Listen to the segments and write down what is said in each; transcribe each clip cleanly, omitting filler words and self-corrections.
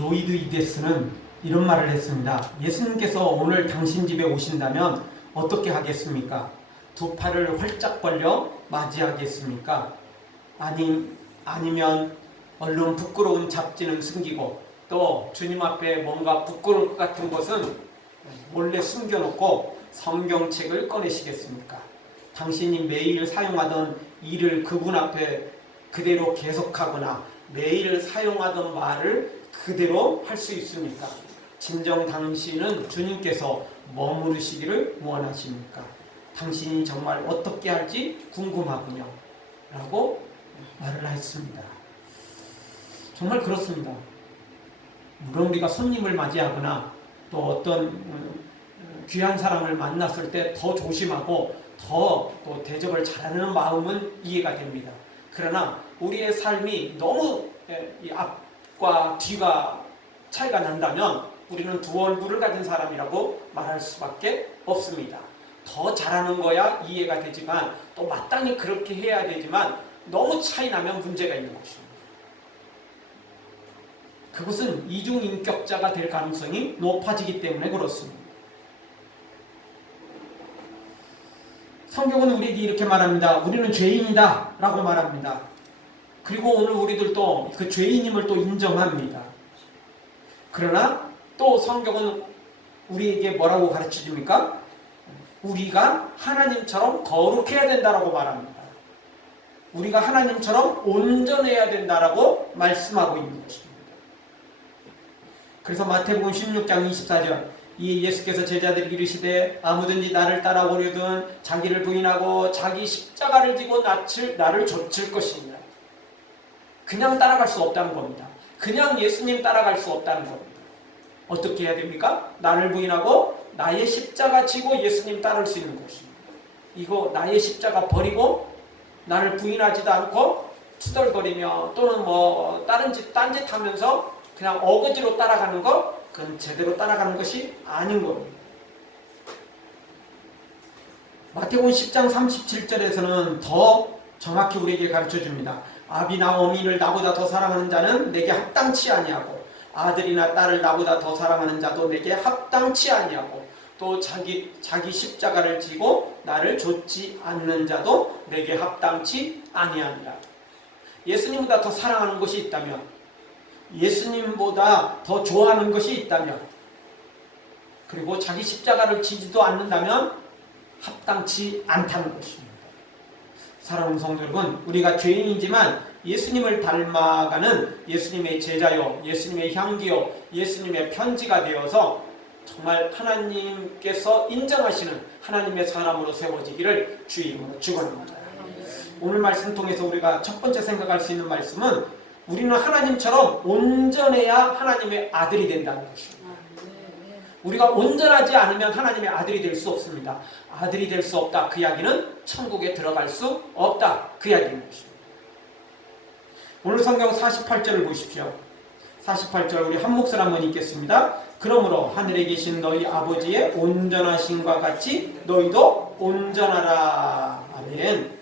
로이드 이데스는 이런 말을 했습니다. 예수님께서 오늘 당신 집에 오신다면 어떻게 하겠습니까? 두 팔을 활짝 벌려 맞이하겠습니까? 아니면 얼른 부끄러운 잡지는 숨기고 또 주님 앞에 뭔가 부끄러울 것 같은 것은 몰래 숨겨놓고 성경책을 꺼내시겠습니까? 당신이 매일 사용하던 일을 그분 앞에 그대로 계속하거나 매일 사용하던 말을 그대로 할 수 있습니까? 진정 당신은 주님께서 머무르시기를 원하십니까? 당신이 정말 어떻게 할지 궁금하군요. 라고 말을 했습니다. 정말 그렇습니다. 물론 우리가 손님을 맞이하거나 또 어떤 귀한 사람을 만났을 때 더 조심하고 더 또 대접을 잘하는 마음은 이해가 됩니다. 그러나 우리의 삶이 너무 이 앞과 뒤가 차이가 난다면 우리는 두 얼굴을 가진 사람이라고 말할 수밖에 없습니다. 더 잘하는 거야 이해가 되지만 또 마땅히 그렇게 해야 되지만 너무 차이 나면 문제가 있는 것입니다. 그것은 이중인격자가 될 가능성이 높아지기 때문에 그렇습니다. 성경은 우리에게 이렇게 말합니다. 우리는 죄인이다 라고 말합니다. 그리고 오늘 우리들도 그 죄인임을 또 인정합니다. 그러나 또 성경은 우리에게 뭐라고 가르쳐 줍니까? 우리가 하나님처럼 거룩해야 된다라고 말합니다. 우리가 하나님처럼 온전해야 된다라고 말씀하고 있는 것입니다. 그래서 마태복음 16장 24절 이 예수께서 제자들에게 이르시되 아무든지 나를 따라오려든 자기를 부인하고 자기 십자가를 지고 나를 좇을 것이니라. 그냥 따라갈 수 없다는 겁니다. 그냥 예수님 따라갈 수 없다는 겁니다. 어떻게 해야 됩니까? 나를 부인하고 나의 십자가 지고 예수님 따를 수 있는 것입니다. 이거 나의 십자가 버리고 나를 부인하지도 않고 투덜거리며 또는 뭐 딴짓 하면서 그냥 어거지로 따라가는 것, 그건 제대로 따라가는 것이 아닌 겁니다. 마태복음 10장 37절에서는 더 정확히 우리에게 가르쳐 줍니다. 아비나 어미를 나보다 더 사랑하는 자는 내게 합당치 아니하고 아들이나 딸을 나보다 더 사랑하는 자도 내게 합당치 아니하고 또 자기 십자가를 지고 나를 좇지 않는 자도 내게 합당치 아니하니라. 예수님보다 더 사랑하는 것이 있다면 예수님보다 더 좋아하는 것이 있다면 그리고 자기 십자가를 지지도 않는다면 합당치 않다는 것입니다. 사랑하는 성도 여러분, 우리가 죄인이지만 예수님을 닮아가는 예수님의 제자요, 예수님의 향기요, 예수님의 편지가 되어서 정말 하나님께서 인정하시는 하나님의 사람으로 세워지기를 주의 이름으로 축원합니다. 오늘 말씀 통해서 우리가 첫 번째 생각할 수 있는 말씀은 우리는 하나님처럼 온전해야 하나님의 아들이 된다는 것입니다. 우리가 온전하지 않으면 하나님의 아들이 될 수 없습니다. 아들이 될 수 없다. 그 이야기는 천국에 들어갈 수 없다. 그 이야기인 것입니다. 오늘 성경 48절을 보십시오. 48절 우리 한 목소리 한번 읽겠습니다. 그러므로 하늘에 계신 너희 아버지의 온전하심과 같이 너희도 온전하라. 아멘.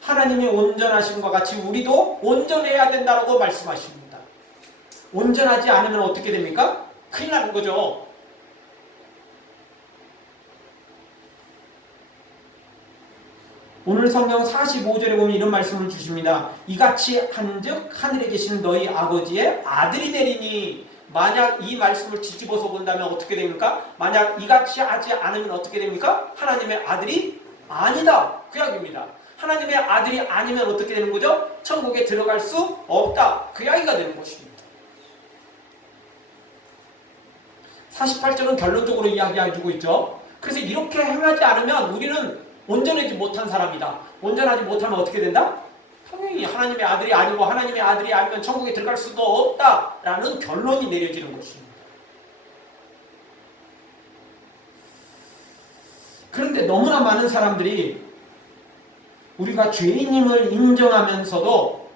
하나님이 온전하심과 같이 우리도 온전해야 된다고 말씀하십니다. 온전하지 않으면 어떻게 됩니까? 큰일 나는 거죠. 오늘 성경 45절에 보면 이런 말씀을 주십니다. 이같이 한즉 하늘에 계신 너희 아버지의 아들이 되리니. 만약 이 말씀을 뒤집어서 본다면 어떻게 됩니까? 만약 이같이 하지 않으면 어떻게 됩니까? 하나님의 아들이 아니다. 그 이야기입니다. 하나님의 아들이 아니면 어떻게 되는 거죠? 천국에 들어갈 수 없다. 그 이야기가 되는 것입니다. 48절은 결론적으로 이야기해주고 있죠. 그래서 이렇게 행하지 않으면 우리는 온전하지 못한 사람이다. 온전하지 못하면 어떻게 된다? 당연히 하나님의 아들이 아니고 하나님의 아들이 아니면 천국에 들어갈 수도 없다라는 결론이 내려지는 것입니다. 그런데 너무나 많은 사람들이 우리가 죄인임을 인정하면서도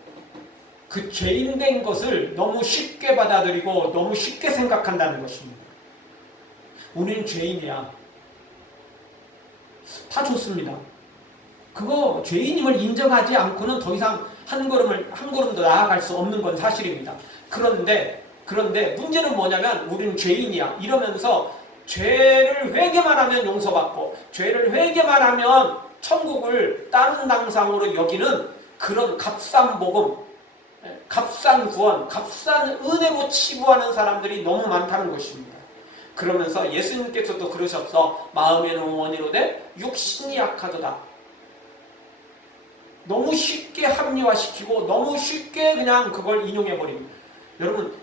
그 죄인된 것을 너무 쉽게 받아들이고 너무 쉽게 생각한다는 것입니다. 우리는 죄인이야. 다 좋습니다. 그거 죄인임을 인정하지 않고는 더 이상 한 걸음도 나아갈 수 없는 건 사실입니다. 그런데 문제는 뭐냐면 우리는 죄인이야 이러면서 죄를 회개만 하면 용서받고 죄를 회개만 하면 천국을 다른 당상으로 여기는 그런 값싼 복음, 값싼 구원, 값싼 은혜로 치부하는 사람들이 너무 많다는 것입니다. 그러면서 예수님께서도 그러셨어. 마음에는 원이로되 육신이 약하도다. 너무 쉽게 합리화시키고 너무 쉽게 그냥 그걸 인용해버립니다. 여러분,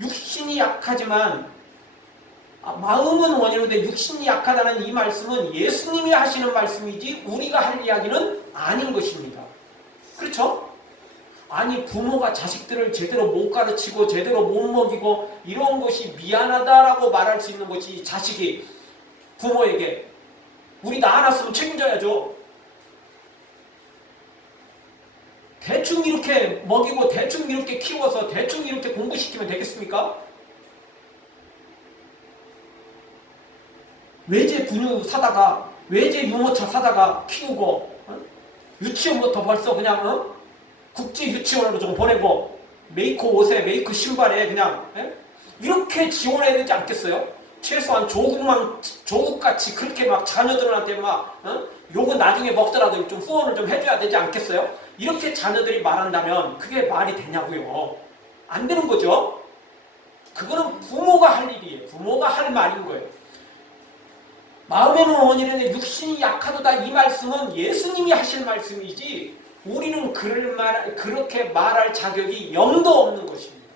육신이 약하지만 마음은 원이로되 육신이 약하다는 이 말씀은 예수님이 하시는 말씀이지 우리가 할 이야기는 아닌 것입니다. 그렇죠? 아니 부모가 자식들을 제대로 못 가르치고 제대로 못 먹이고 이런 것이 미안하다라고 말할 수 있는 것이 자식이 부모에게 우리 낳아놨으면 책임져야죠. 대충 이렇게 먹이고 대충 이렇게 키워서 대충 이렇게 공부시키면 되겠습니까? 외제 분유 사다가 외제 유모차 사다가 키우고 유치원부터 벌써 그냥 국제 유치원으로 좀 보내고 메이커 옷에 메이커 신발에 그냥 이렇게 지원해야 되지 않겠어요? 최소한 조국같이 그렇게 막 자녀들한테 막 요거 나중에 먹더라도 좀 후원을 좀 해줘야 되지 않겠어요? 이렇게 자녀들이 말한다면 그게 말이 되냐고요? 안 되는 거죠? 그거는 부모가 할 일이에요. 부모가 할 말인 거예요. 마음에는 원이로되 육신이 약하도다 이 말씀은 예수님이 하실 말씀이지 우리는 그렇게 말할 자격이 영도 없는 것입니다.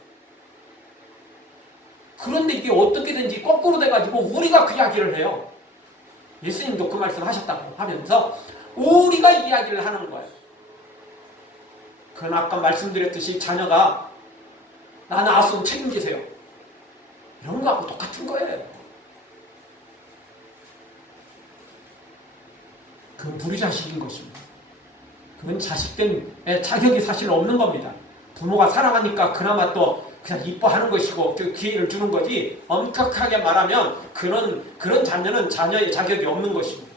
그런데 이게 어떻게든지 거꾸로 돼가지고 우리가 그 이야기를 해요. 예수님도 그 말씀 하셨다고 하면서 우리가 이야기를 하는 거예요. 그건 아까 말씀드렸듯이 자녀가 나 낳았으면 책임지세요. 이런 거하고 똑같은 거예요. 그건 불의자식인 것입니다. 그건 자식된 자격이 사실 없는 겁니다. 부모가 사랑하니까 그나마 또 그냥 이뻐하는 것이고 그 기회를 주는 거지 엄격하게 말하면 그런 자녀는 자녀의 자격이 없는 것입니다.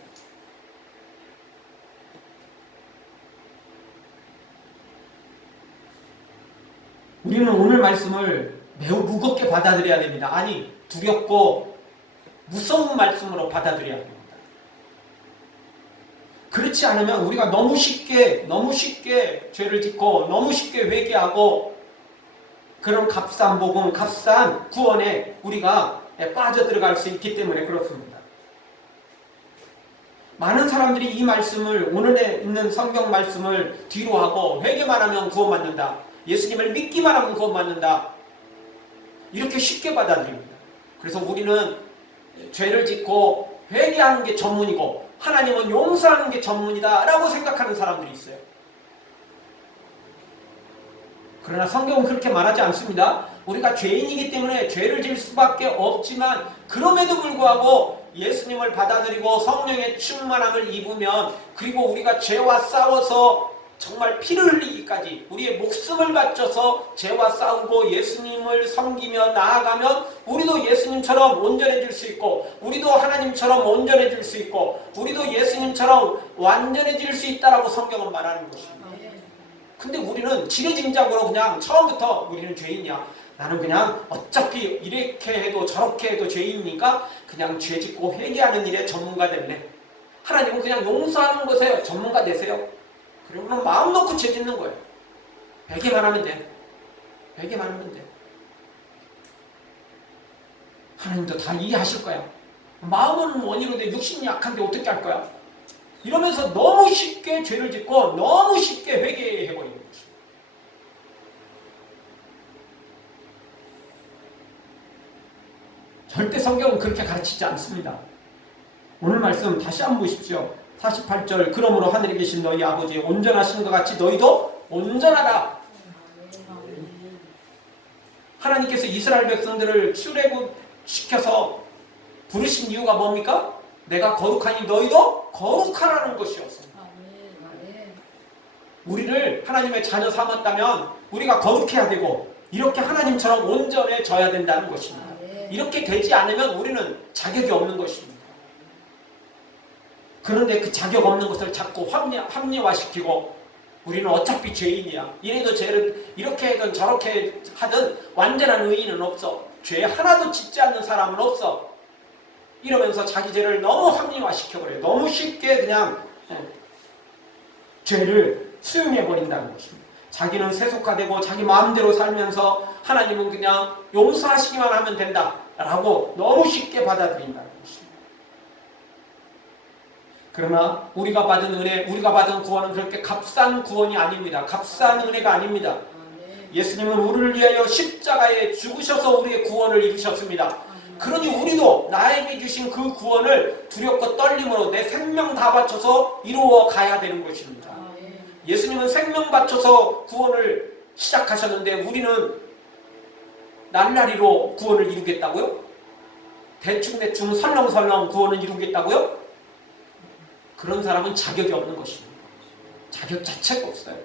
우리는 오늘 말씀을 매우 무겁게 받아들여야 됩니다. 아니 두렵고 무서운 말씀으로 받아들여야 됩니다. 그렇지 않으면 우리가 너무 쉽게 죄를 짓고 너무 쉽게 회개하고 그런 값싼 복음, 값싼 구원에 우리가 빠져들어갈 수 있기 때문에 그렇습니다. 많은 사람들이 이 말씀을 오늘에 있는 성경 말씀을 뒤로 하고 회개만 하면 구원받는다. 예수님을 믿기만 하면 구원받는다. 이렇게 쉽게 받아들입니다. 그래서 우리는 죄를 짓고 회개하는 게 전문이고 하나님은 용서하는 게 전문이다 라고 생각하는 사람들이 있어요. 그러나 성경은 그렇게 말하지 않습니다. 우리가 죄인이기 때문에 죄를 질 수밖에 없지만 그럼에도 불구하고 예수님을 받아들이고 성령의 충만함을 입으면 그리고 우리가 죄와 싸워서 정말 피를 흘리기까지 우리의 목숨을 바쳐서 죄와 싸우고 예수님을 섬기며 나아가면 우리도 예수님처럼 온전해질 수 있고 우리도 하나님처럼 온전해질 수 있고 우리도 예수님처럼 완전해질 수 있다라고 성경은 말하는 것입니다. 근데 우리는 지레짐작으로 그냥 처음부터 우리는 죄인이야. 나는 그냥 어차피 이렇게 해도 저렇게 해도 죄인이니까 그냥 죄 짓고 회개하는 일에 전문가 됐네. 하나님은 그냥 용서하는 것에 전문가 되세요. 그리고는 마음 놓고 죄 짓는 거예요. 회개만 하면 돼. 회개만 하면 돼. 하나님도 다 이해하실 거야. 마음은 원이로되 육신이 약한데 어떻게 할 거야? 이러면서 너무 쉽게 죄를 짓고 너무 쉽게 회개해버리는 거죠. 절대 성경은 그렇게 가르치지 않습니다. 오늘 말씀 다시 한번 보십시오. 48절 그러므로 하늘에 계신 너희 아버지 온전하신 것 같이 너희도 온전하라. 하나님께서 이스라엘 백성들을 출애굽시켜서 부르신 이유가 뭡니까? 내가 거룩하니 너희도 거룩하라는 것이었습니다. 우리를 하나님의 자녀 삼았다면 우리가 거룩해야 되고 이렇게 하나님처럼 온전해져야 된다는 것입니다. 이렇게 되지 않으면 우리는 자격이 없는 것입니다. 그런데 그 자격 없는 것을 자꾸 합리화시키고 우리는 어차피 죄인이야. 이래도 죄를 이렇게 하든 저렇게 하든 완전한 의인은 없어. 죄 하나도 짓지 않는 사람은 없어. 이러면서 자기 죄를 너무 합리화시켜버려요. 너무 쉽게 그냥 죄를 수용해버린다는 것입니다. 자기는 세속화되고 자기 마음대로 살면서 하나님은 그냥 용서하시기만 하면 된다라고 너무 쉽게 받아들인다는 것입니다. 그러나 우리가 받은 은혜, 우리가 받은 구원은 그렇게 값싼 구원이 아닙니다. 값싼 은혜가 아닙니다. 예수님은 우리를 위하여 십자가에 죽으셔서 우리의 구원을 이루셨습니다. 그러니 우리도 나에게 주신 그 구원을 두렵고 떨림으로 내 생명 다 바쳐서 이루어 가야 되는 것입니다. 예수님은 생명 바쳐서 구원을 시작하셨는데 우리는 날라리로 구원을 이루겠다고요? 대충대충 설렁설렁 구원을 이루겠다고요? 그런 사람은 자격이 없는 것입니다. 자격 자체가 없어요.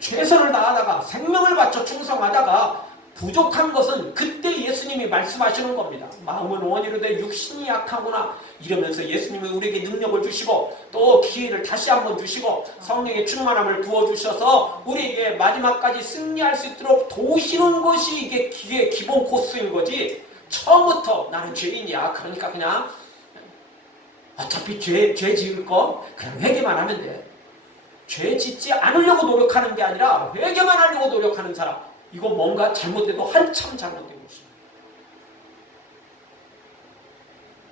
최선을 다하다가 생명을 바쳐 충성하다가 부족한 것은 그때 예수님이 말씀하시는 겁니다. 마음은 원이로되 육신이 약하구나 이러면서 예수님이 우리에게 능력을 주시고 또 기회를 다시 한번 주시고 성령의 충만함을 부어주셔서 우리에게 마지막까지 승리할 수 있도록 도우시는 것이 이게 기본 코스인 거지. 처음부터 나는 죄인이야. 그러니까 그냥 어차피 죄 지을 거 그냥 회개만 하면 돼. 죄 짓지 않으려고 노력하는 게 아니라 회개만 하려고 노력하는 사람, 이거 뭔가 잘못돼도 한참 잘못된 것입니다.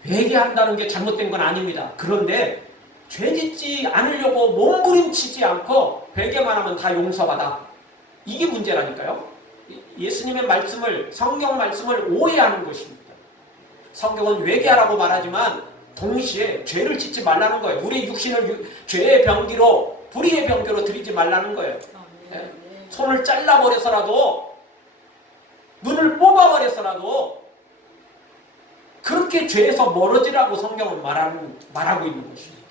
회개한다는 게 잘못된 건 아닙니다. 그런데 죄 짓지 않으려고 몸부림치지 않고 회개만 하면 다 용서받아. 이게 문제라니까요. 예수님의 말씀을, 성경 말씀을 오해하는 것입니다. 성경은 회개하라고 말하지만 동시에 죄를 짓지 말라는 거예요. 우리 육신을 죄의 병기로, 불의의 병기로 들이지 말라는 거예요. 네? 손을 잘라버려서라도, 눈을 뽑아버려서라도 그렇게 죄에서 멀어지라고 성경은 말하고 있는 것입니다.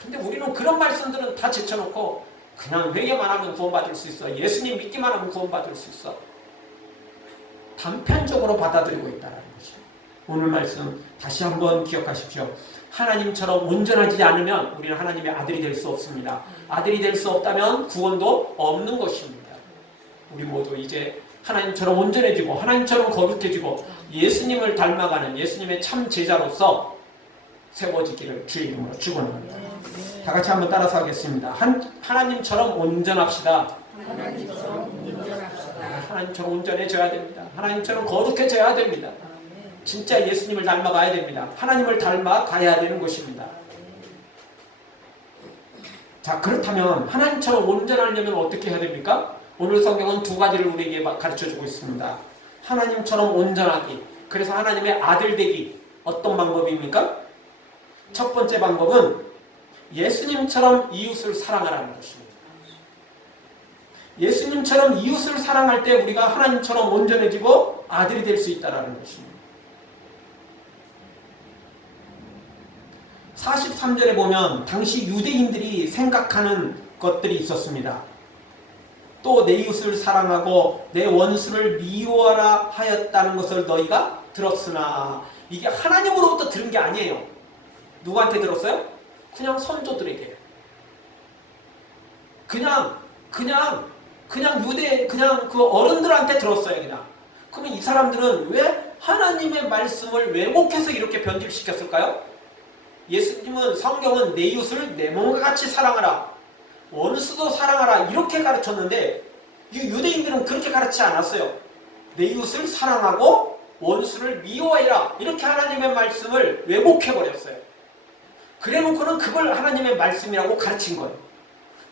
근데 우리는 그런 말씀들은 다 제쳐놓고 그냥 회개만 하면 구원받을 수 있어. 예수님 믿기만 하면 구원받을 수 있어. 단편적으로 받아들이고 있다는 것이죠. 오늘 말씀 다시 한번 기억하십시오. 하나님처럼 온전하지 않으면 우리는 하나님의 아들이 될 수 없습니다. 아들이 될 수 없다면 구원도 없는 것입니다. 우리 모두 이제 하나님처럼 온전해지고 하나님처럼 거룩해지고 예수님을 닮아가는 예수님의 참 제자로서 세워지기를 주의 이름으로 축원합니다. 다 같이 한번 따라서 하겠습니다. 하나님처럼 온전합시다. 하나님처럼 온전해져야 됩니다. 하나님처럼 거룩해져야 됩니다. 진짜 예수님을 닮아가야 됩니다. 하나님을 닮아가야 되는 것입니다. 자, 그렇다면 하나님처럼 온전하려면 어떻게 해야 됩니까? 오늘 성경은 두 가지를 우리에게 가르쳐주고 있습니다. 하나님처럼 온전하기, 그래서 하나님의 아들 되기. 어떤 방법입니까? 첫 번째 방법은 예수님처럼 이웃을 사랑하라는 것입니다. 예수님처럼 이웃을 사랑할 때 우리가 하나님처럼 온전해지고 아들이 될 수 있다는 것입니다. 43절에 보면 당시 유대인들이 생각하는 것들이 있었습니다. 또 내 이웃을 사랑하고 내 원수를 미워하라 하였다는 것을 너희가 들었으나, 이게 하나님으로부터 들은 게 아니에요. 누구한테 들었어요? 그냥 선조들에게. 그냥 그 어른들한테 들었어요. 그냥. 그러면 이 사람들은 왜 하나님의 말씀을 왜곡해서 이렇게 변질시켰을까요? 예수님은, 성경은 내 이웃을 내 몸과 같이 사랑하라, 원수도 사랑하라 이렇게 가르쳤는데 이 유대인들은 그렇게 가르치지 않았어요. 내 이웃을 사랑하고 원수를 미워해라 이렇게 하나님의 말씀을 왜곡해버렸어요. 그래놓고는 그걸 하나님의 말씀이라고 가르친 거예요.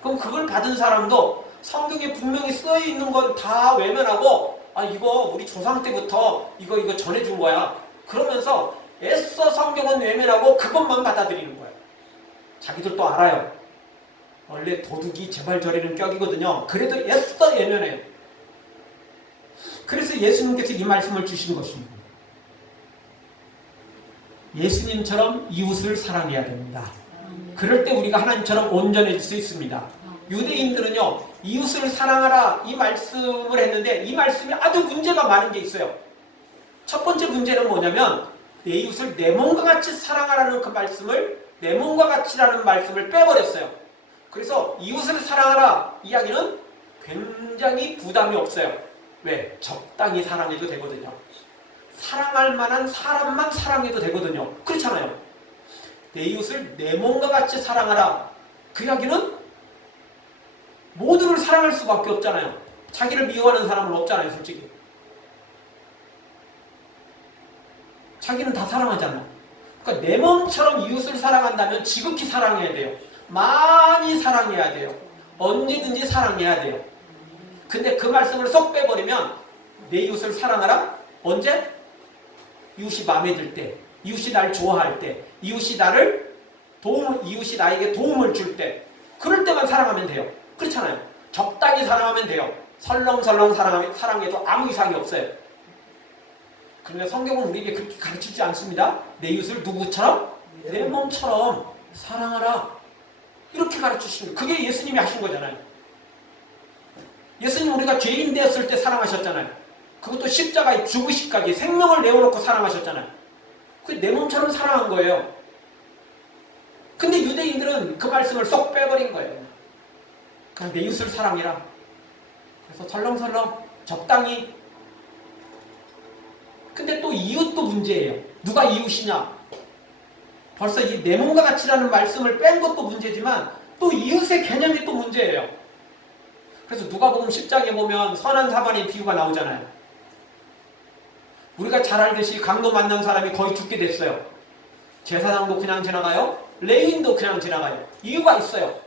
그럼 그걸 받은 사람도 성경에 분명히 써있는 건 다 외면하고, 아, 이거 우리 조상 때부터 이거 전해준 거야 그러면서 애써 성경은 외면하고 그것만 받아들이는 거예요. 자기들도 알아요. 원래 도둑이 재발 저리는 격이거든요. 그래도 애써 외면해요. 그래서 예수님께서 이 말씀을 주신 것입니다. 예수님처럼 이웃을 사랑해야 됩니다. 그럴 때 우리가 하나님처럼 온전해질 수 있습니다. 유대인들은요, 이웃을 사랑하라 이 말씀을 했는데 이 말씀이 아주 문제가 많은 게 있어요. 첫 번째 문제는 뭐냐면 내 이웃을 내 몸과 같이 사랑하라는 그 말씀을, 내 몸과 같이라는 말씀을 빼버렸어요. 그래서 이웃을 사랑하라 이야기는 굉장히 부담이 없어요. 왜? 적당히 사랑해도 되거든요. 사랑할 만한 사람만 사랑해도 되거든요. 그렇잖아요. 내 이웃을 내 몸과 같이 사랑하라. 그 이야기는 모두를 사랑할 수밖에 없잖아요. 자기를 미워하는 사람은 없잖아요, 솔직히. 자기는 다 사랑하잖아요. 그러니까 내 몸처럼 이웃을 사랑한다면 지극히 사랑해야 돼요. 많이 사랑해야 돼요. 언제든지 사랑해야 돼요. 근데 그 말씀을 쏙 빼버리면 내 이웃을 사랑하라? 언제? 이웃이 마음에 들 때, 이웃이 날 좋아할 때, 이웃이 나에게 도움을 줄 때, 그럴 때만 사랑하면 돼요. 그렇잖아요. 적당히 사랑하면 돼요. 설렁설렁 사랑해도 아무 이상이 없어요. 그런데 성경은 우리에게 그렇게 가르치지 않습니다. 내 이웃을 누구처럼? 내 몸처럼 사랑하라. 이렇게 가르치십니다. 그게 예수님이 하신 거잖아요. 예수님 우리가 죄인 되었을 때 사랑하셨잖아요. 그것도 십자가에 죽으시기까지 생명을 내어놓고 사랑하셨잖아요. 그게 내 몸처럼 사랑한 거예요. 근데 유대인들은 그 말씀을 쏙 빼버린 거예요. 그냥 내 이웃을 사랑해라. 그래서 설렁설렁 적당히. 근데 또 이웃도 문제예요. 누가 이웃이냐? 벌써 이 내 몸과 같이라는 말씀을 뺀 것도 문제지만 또 이웃의 개념이 또 문제예요. 그래서 누가복음 10장에 보면 선한 사마리아 비유가 나오잖아요. 우리가 잘 알듯이 강도 만난 사람이 거의 죽게 됐어요. 제사장도 그냥 지나가요. 레위인도 그냥 지나가요. 이유가 있어요.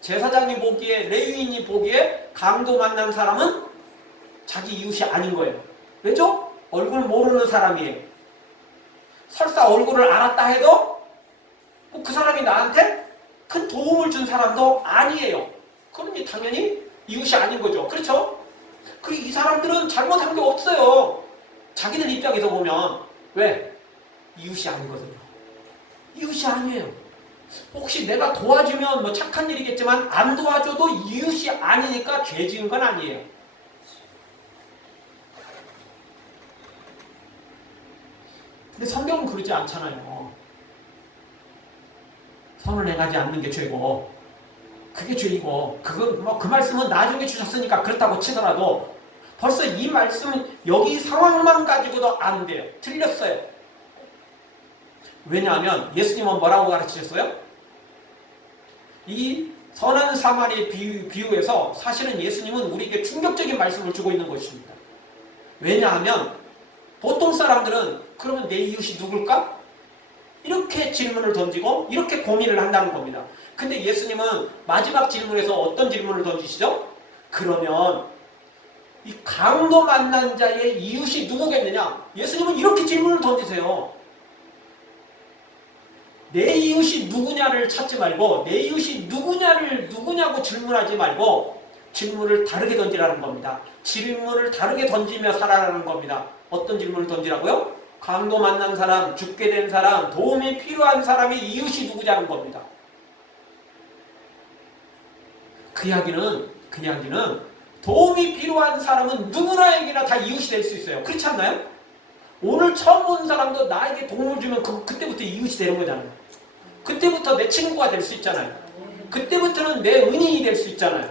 제사장이 보기에, 레위인이 보기에 강도 만난 사람은 자기 이웃이 아닌 거예요. 왜죠? 얼굴 모르는 사람이에요. 설사 얼굴을 알았다 해도 그 사람이 나한테 큰 도움을 준 사람도 아니에요. 그러니 당연히 이웃이 아닌 거죠. 그렇죠? 그리고 이 사람들은 잘못한 게 없어요. 자기들 입장에서 보면. 왜? 이웃이 아니거든요. 이웃이 아니에요. 혹시 내가 도와주면 뭐 착한 일이겠지만 안 도와줘도 이웃이 아니니까 죄 지은 건 아니에요. 근데 성경은 그러지 않잖아요. 선을 행하지 않는 게 죄고 그게 죄이고 그건 뭐 그 말씀은 나중에 주셨으니까 그렇다고 치더라도 벌써 이 말씀은 여기 상황만 가지고도 안 돼요. 틀렸어요. 왜냐하면 예수님은 뭐라고 가르치셨어요? 이 선한 사마리아 비유에서 사실은 예수님은 우리에게 충격적인 말씀을 주고 있는 것입니다. 왜냐하면 보통 사람들은 그러면 내 이웃이 누굴까? 이렇게 질문을 던지고 이렇게 고민을 한다는 겁니다. 근데 예수님은 마지막 질문에서 어떤 질문을 던지시죠? 그러면 이 강도 만난 자의 이웃이 누구겠느냐? 예수님은 이렇게 질문을 던지세요. 내 이웃이 누구냐를 찾지 말고 내 이웃이 누구냐고 질문하지 말고 질문을 다르게 던지라는 겁니다. 질문을 다르게 던지며 살아라는 겁니다. 어떤 질문을 던지라고요? 강도 만난 사람, 죽게 된 사람, 도움이 필요한 사람이 이웃이 누구냐는 겁니다. 그 이야기는 도움이 필요한 사람은 누구나에게나 다 이웃이 될 수 있어요. 그렇지 않나요? 오늘 처음 본 사람도 나에게 도움을 주면 그때부터 이웃이 되는 거잖아요. 그때부터 내 친구가 될 수 있잖아요. 그때부터는 내 은인이 될 수 있잖아요.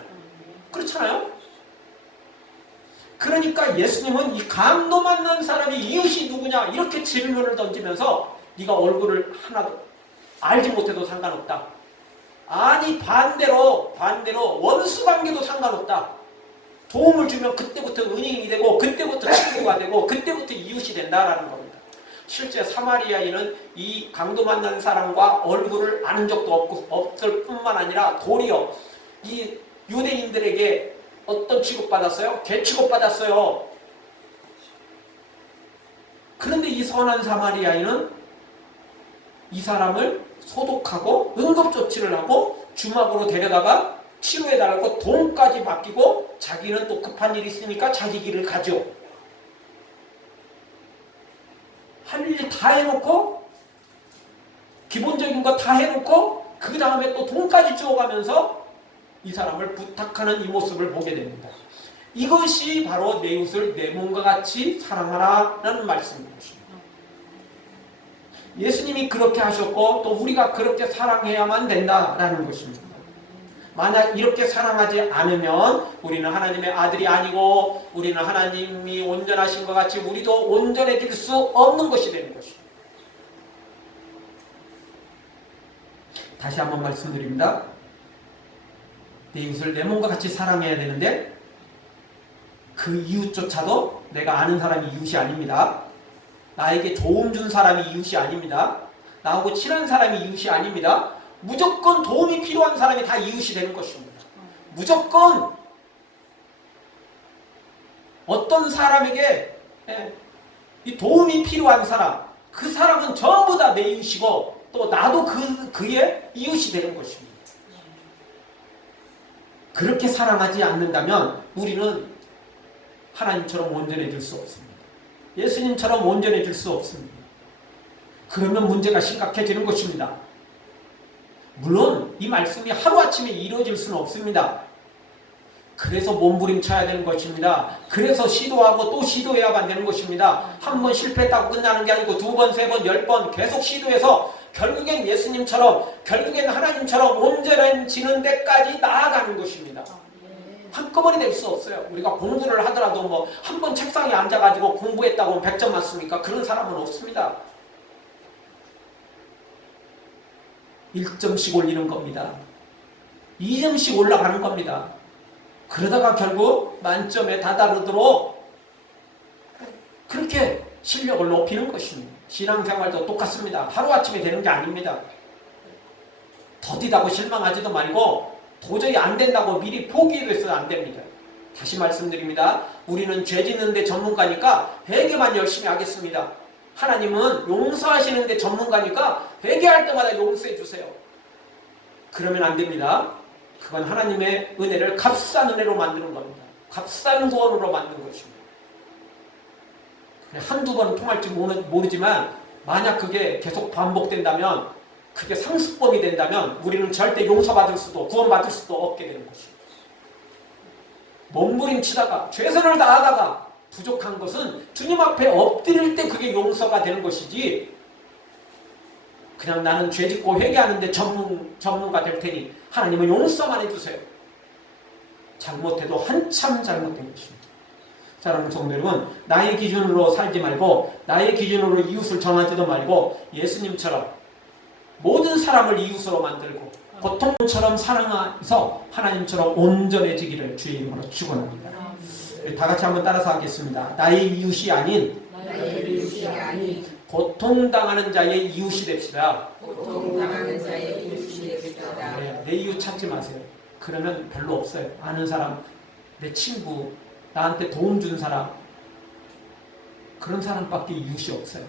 그렇잖아요? 그러니까 예수님은 이 강도 만난 사람이 이웃이 누구냐 이렇게 질문을 던지면서 네가 얼굴을 하나도 알지 못해도 상관없다. 아니 반대로 원수관계도 상관없다. 도움을 주면 그때부터 은인이 되고 그때부터 친구가 되고 그때부터 이웃이 된다라는 겁니다. 실제 사마리아인은 이 강도 만난 사람과 얼굴을 아는 적도 없을 뿐만 아니라 도리어 이 유대인들에게 어떤 취급받았어요? 개 취급받았어요. 그런데 이 선한 사마리아인은 이 사람을 소독하고 응급조치를 하고 주막으로 데려다가 치료해달라고 돈까지 맡기고 자기는 또 급한 일이 있으니까 자기 길을 가죠. 할 일 다 해놓고 기본적인 거 다 해놓고 그 다음에 또 돈까지 주어가면서 이 사람을 부탁하는 이 모습을 보게 됩니다. 이것이 바로 내 이웃을 내 몸과 같이 사랑하라는 말씀인 것입니다. 예수님이 그렇게 하셨고 또 우리가 그렇게 사랑해야만 된다라는 것입니다. 만약 이렇게 사랑하지 않으면 우리는 하나님의 아들이 아니고 우리는 하나님이 온전하신 것 같이 우리도 온전해질 수 없는 것이 되는 것입니다. 다시 한번 말씀드립니다. 내 이웃을 내 몸과 같이 사랑해야 되는데 그 이웃조차도 내가 아는 사람이 이웃이 아닙니다. 나에게 도움 준 사람이 이웃이 아닙니다. 나하고 친한 사람이 이웃이 아닙니다. 무조건 도움이 필요한 사람이 다 이웃이 되는 것입니다. 무조건 어떤 사람에게 이 도움이 필요한 사람, 그 사람은 전부 다 내 이웃이고 또 나도 그의 이웃이 되는 것입니다. 그렇게 사랑하지 않는다면 우리는 하나님처럼 온전해질 수 없습니다. 예수님처럼 온전해질 수 없습니다. 그러면 문제가 심각해지는 것입니다. 물론 이 말씀이 하루아침에 이루어질 수는 없습니다. 그래서 몸부림쳐야 되는 것입니다. 그래서 시도하고 또 시도해야만 되는 것입니다. 한 번 실패했다고 끝나는 게 아니고 두 번, 세 번, 10번 계속 시도해서 결국엔 예수님처럼, 결국엔 하나님처럼 온전해지는 데까지 나아가는 것입니다. 한꺼번에 될 수 없어요. 우리가 공부를 하더라도 뭐 한 번 책상에 앉아가지고 공부했다고 100점 맞습니까? 그런 사람은 없습니다. 1점씩 올리는 겁니다. 2점씩 올라가는 겁니다. 그러다가 결국 만점에 다다르도록 그렇게 실력을 높이는 것입니다. 신앙생활도 똑같습니다. 하루아침에 되는 게 아닙니다. 더디다고 실망하지도 말고 도저히 안 된다고 미리 포기해서는 안 됩니다. 다시 말씀드립니다. 우리는 죄 짓는 데 전문가니까 회개만 열심히 하겠습니다. 하나님은 용서하시는 데 전문가니까 회개할 때마다 용서해 주세요. 그러면 안 됩니다. 그건 하나님의 은혜를 값싼 은혜로 만드는 겁니다. 값싼 구원으로 만드는 것입니다. 한두 번 통할지 모르지만 만약 그게 계속 반복된다면, 그게 상습범이 된다면 우리는 절대 용서받을 수도 구원받을 수도 없게 되는 것입니다. 몸부림치다가 최선을 다하다가 부족한 것은 주님 앞에 엎드릴 때 그게 용서가 되는 것이지, 그냥 나는 죄짓고 회개하는데 전문가 될 테니 하나님은 용서만 해주세요. 잘못해도 한참 잘못된 것입니다. 사랑하는 성도 여러분, 나의 기준으로 살지 말고 나의 기준으로 이웃을 정하지도 말고 예수님처럼 모든 사람을 이웃으로 만들고 고통처럼 사랑해서 하나님처럼 온전해지기를 주의 이름으로 축원합니다. 다 같이 한번 따라서 하겠습니다. 나의 이웃이 아닌 고통당하는 자의 이웃이 됩시다. 네, 내 이웃 찾지 마세요. 그러면 별로 없어요. 아는 사람, 내 친구, 나한테 도움 준 사람, 그런 사람밖에 이웃이 없어요.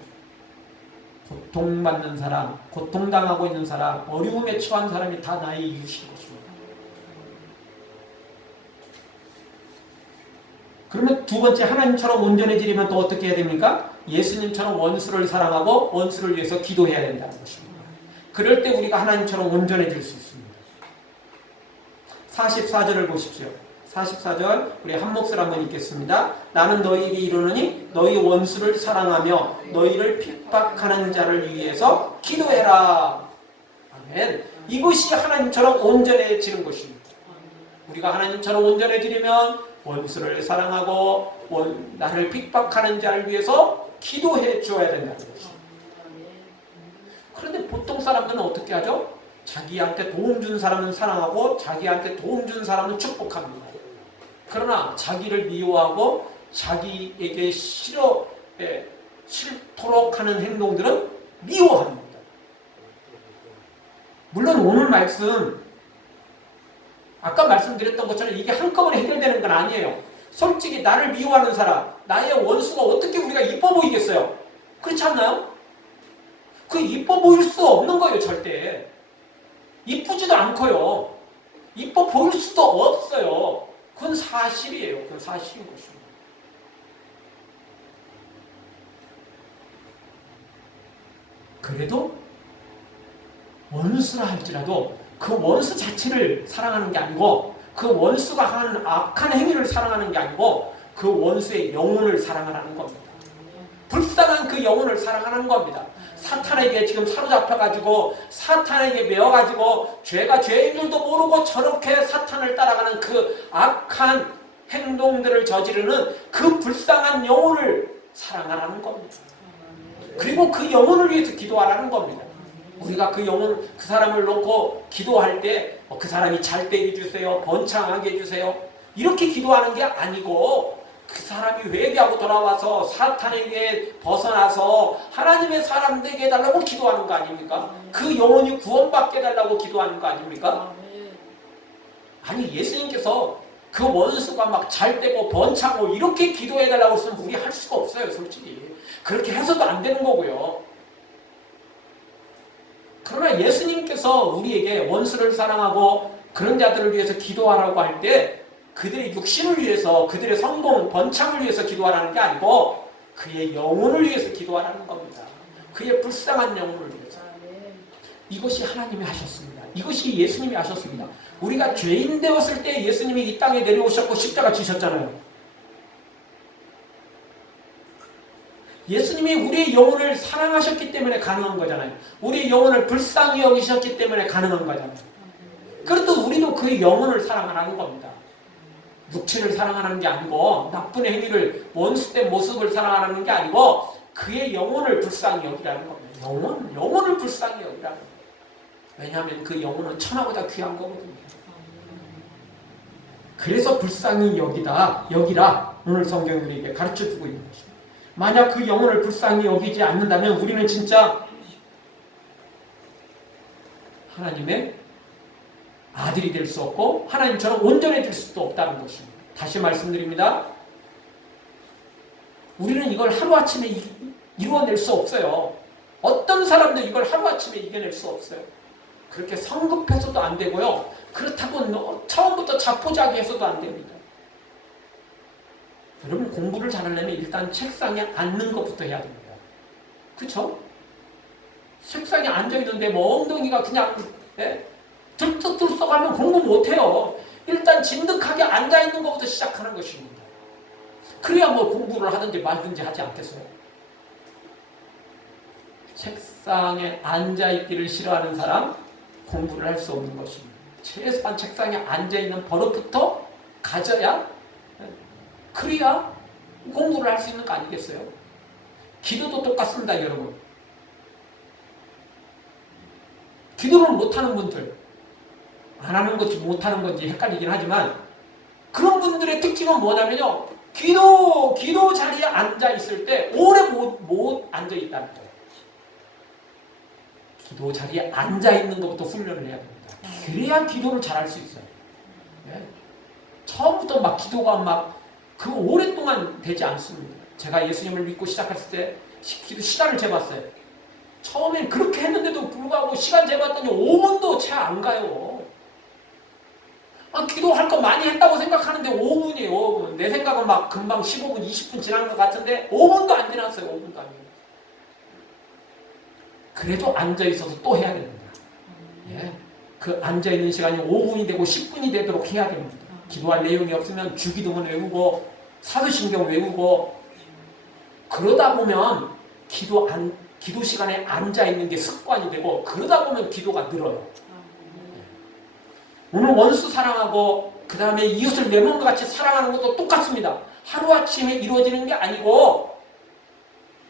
고통받는 사람, 고통당하고 있는 사람, 어려움에 처한 사람이 다 나의 이웃인 것입니다. 그러면 두 번째, 하나님처럼 온전해지려면 또 어떻게 해야 됩니까? 예수님처럼 원수를 사랑하고 원수를 위해서 기도해야 된다는 것입니다. 그럴 때 우리가 하나님처럼 온전해질 수 있습니다. 44절을 보십시오. 44절 우리 한 몫을 한번 읽겠습니다. 나는 너희에게 이르노니 너희 원수를 사랑하며 너희를 핍박하는 자를 위해서 기도해라. 아멘. 이것이 하나님처럼 온전해지는 것입니다. 우리가 하나님처럼 온전해지려면 원수를 사랑하고 나를 핍박하는 자를 위해서 기도해 줘야 된다는 것입니다. 그런데 보통 사람들은 어떻게 하죠? 자기한테 도움 준 사람은 사랑하고 자기한테 도움 준 사람은 축복합니다. 그러나 자기를 미워하고 자기에게 싫도록 하는 행동들은 미워합니다. 물론 오늘 말씀, 아까 말씀드렸던 것처럼 이게 한꺼번에 해결되는 건 아니에요. 솔직히 나를 미워하는 사람, 나의 원수가 어떻게 우리가 이뻐 보이겠어요? 그렇지 않나요? 그 이뻐 보일 수 없는 거예요. 절대 이쁘지도 않고요, 이뻐 보일 수도 없어요. 그건 사실이에요. 그건 사실인 것입니다. 그래도 원수라 할지라도 그 원수 자체를 사랑하는 게 아니고, 그 원수가 하는 악한 행위를 사랑하는 게 아니고 그 원수의 영혼을 사랑하는 겁니다. 불쌍한 그 영혼을 사랑하는 겁니다. 사탄에게 지금 사로잡혀가지고 사탄에게 매어가지고 죄가 죄인 줄도 모르고 저렇게 사탄을 따라가는 그 악한 행동들을 저지르는 그 불쌍한 영혼을 사랑하라는 겁니다. 그리고 그 영혼을 위해서 기도하라는 겁니다. 우리가 그 영혼, 그 사람을 놓고 기도할 때 그 사람이 잘 되게 해주세요, 번창하게 해주세요, 이렇게 기도하는 게 아니고 그 사람이 회개하고 돌아와서 사탄에게 벗어나서 하나님의 사람 되게 해달라고 기도하는 거 아닙니까? 그 영혼이 구원받게 해달라고 기도하는 거 아닙니까? 아니, 예수님께서 그 원수가 막 잘 되고 번창하고 이렇게 기도해달라고 했으면 우리 할 수가 없어요, 솔직히. 그렇게 해서도 안 되는 거고요. 그러나 예수님께서 우리에게 원수를 사랑하고 그런 자들을 위해서 기도하라고 할 때 그들의 육신을 위해서, 그들의 성공, 번창을 위해서 기도하라는 게 아니고 그의 영혼을 위해서 기도하라는 겁니다. 그의 불쌍한 영혼을 위해서. 이것이 하나님이 하셨습니다. 이것이 예수님이 하셨습니다. 우리가 죄인 되었을 때 예수님이 이 땅에 내려오셨고 십자가 지셨잖아요. 예수님이 우리의 영혼을 사랑하셨기 때문에 가능한 거잖아요. 우리의 영혼을 불쌍히 여기셨기 때문에 가능한 거잖아요. 그래도 우리도 그의 영혼을 사랑하라는 겁니다. 육체를 사랑하는 게 아니고 나쁜 행위를 원수된 모습을 사랑하는 게 아니고 그의 영혼을 불쌍히 여기라는 겁니다. 영혼을 불쌍히 여기라는 겁니다. 왜냐하면 그 영혼은 천하보다 귀한 거거든요. 그래서 불쌍히 여기라 오늘 성경이 우리에게 가르쳐주고 있는 것입니다. 만약 그 영혼을 불쌍히 여기지 않는다면 우리는 진짜 하나님의 아들이 될 수 없고 하나님처럼 온전해질 수도 없다는 것입니다. 다시 말씀드립니다. 우리는 이걸 하루아침에 이루어낼 수 없어요. 어떤 사람도 이걸 하루아침에 이겨낼 수 없어요. 그렇게 성급해서도 안 되고요. 그렇다고 처음부터 자포자기해서도 안 됩니다. 여러분, 공부를 잘하려면 일단 책상에 앉는 것부터 해야 됩니다. 그렇죠? 책상에 앉아있는데 뭐 엉덩이가 그냥 들썩들썩하면 공부 못해요. 일단 진득하게 앉아있는 것부터 시작하는 것입니다. 그래야 뭐 공부를 하든지 말든지 하지 않겠어요? 책상에 앉아있기를 싫어하는 사람 공부를 할 수 없는 것입니다. 최소한 책상에 앉아있는 버릇부터 가져야 그래야 공부를 할 수 있는 거 아니겠어요? 기도도 똑같습니다, 여러분. 기도를 못하는 분들, 안 하는 건지 못하는 건지 헷갈리긴 하지만 그런 분들의 특징은 뭐냐면요, 기도 자리에 앉아있을 때 오래 못 앉아있다는 거예요. 기도 자리에 앉아있는 것부터 훈련을 해야 됩니다. 그래야 기도를 잘할 수 있어요. 네? 처음부터 막 기도가 막 그 오랫동안 되지 않습니다. 제가 예수님을 믿고 시작했을 때 기도 시간을 재봤어요. 처음엔 그렇게 했는데도 불구하고 시간 재봤더니 5분도 채 안 가요. 기도할 거 많이 했다고 생각하는데 5분이에요. 5분. 내 생각은 막 금방 15분, 20분 지난 것 같은데 5분도 안 지났어요. 5분도 안 지났어요. 그래도 앉아있어서 또 해야 됩니다. 예. 그 앉아있는 시간이 5분이 되고 10분이 되도록 해야 됩니다. 기도할 내용이 없으면 주기도문 외우고 사도신경 외우고 그러다 보면 기도 시간에 앉아있는 게 습관이 되고 그러다 보면 기도가 늘어요. 오늘 원수 사랑하고 그 다음에 이웃을 내 몸과 같이 사랑하는 것도 똑같습니다. 하루아침에 이루어지는 게 아니고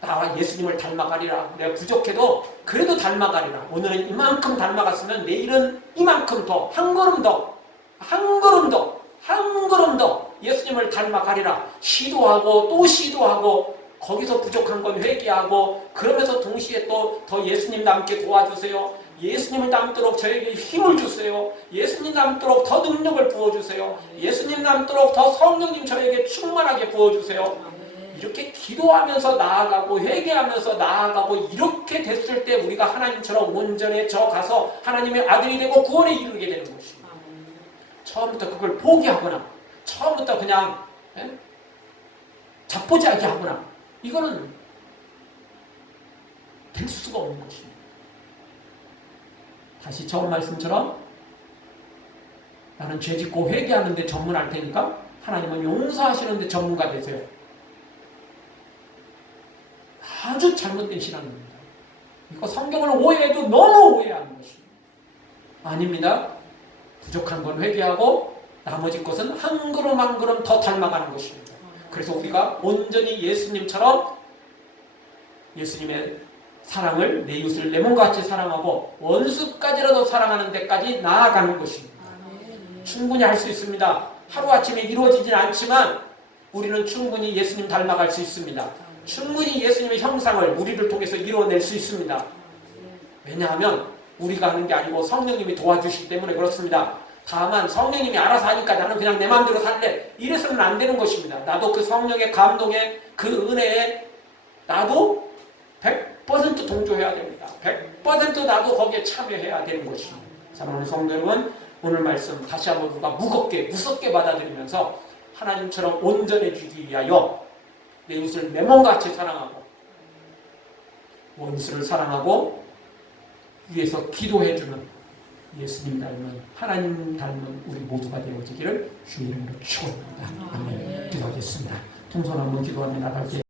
나와 예수님을 닮아가리라. 내가 부족해도 그래도 닮아가리라. 오늘은 이만큼 닮아갔으면 내일은 이만큼 더, 한 걸음 더, 한 걸음 더, 한 걸음 더 예수님을 닮아가리라. 시도하고 또 시도하고 거기서 부족한 건 회개하고 그러면서 동시에 또 더 예수님 닮게 도와주세요. 예수님을 닮도록 저에게 힘을 주세요. 예수님 닮도록 더 능력을 부어주세요. 예수님 닮도록 더 성령님 저에게 충만하게 부어주세요. 이렇게 기도하면서 나아가고 회개하면서 나아가고 이렇게 됐을 때 우리가 하나님처럼 온전해져 가서 하나님의 아들이 되고 구원에 이르게 되는 것입니다. 처음부터 그걸 포기하거나 처음부터 그냥 자포자기 하거나 이거는 될 수가 없는 것입니다. 다시 처음 말씀처럼 나는 죄짓고 회개하는데 전문할 테니까 하나님은 용서하시는데 전문가 되세요. 아주 잘못된 신앙입니다. 이거 성경을 오해해도 너무 오해하는 것입니다. 아닙니다. 부족한 건 회개하고 나머지 것은 한 걸음 한 걸음 더 닮아가는 것입니다. 그래서 우리가 온전히 예수님처럼 예수님의 사랑을 내 이웃을 내 몸과 같이 사랑하고 원수까지라도 사랑하는 데까지 나아가는 것입니다. 충분히 할 수 있습니다. 하루아침에 이루어지진 않지만 우리는 충분히 예수님 닮아갈 수 있습니다. 충분히 예수님의 형상을 우리를 통해서 이루어낼 수 있습니다. 왜냐하면 우리가 하는 게 아니고 성령님이 도와주시기 때문에 그렇습니다. 다만 성령님이 알아서 하니까 나는 그냥 내 마음대로 살래, 이래서는 안 되는 것입니다. 나도 그 성령의 감동에, 그 은혜에 나도 100% 동조해야 됩니다. 100% 나도 거기에 참여해야 되는 것입니다. 사랑하는 성도 여러분, 오늘 말씀 다시 한번 우리가 무섭게 받아들이면서 하나님처럼 온전해지기 위하여 내 이웃을 내 몸과 같이 사랑하고 원수를 사랑하고 위에서 기도해주는 예수님 닮은, 하나님 닮은 우리 모두가 되어지기를 주의 이름으로 축원합니다. 아멘. 기도하겠습니다. 통성 한번 기도하며 나갈게요.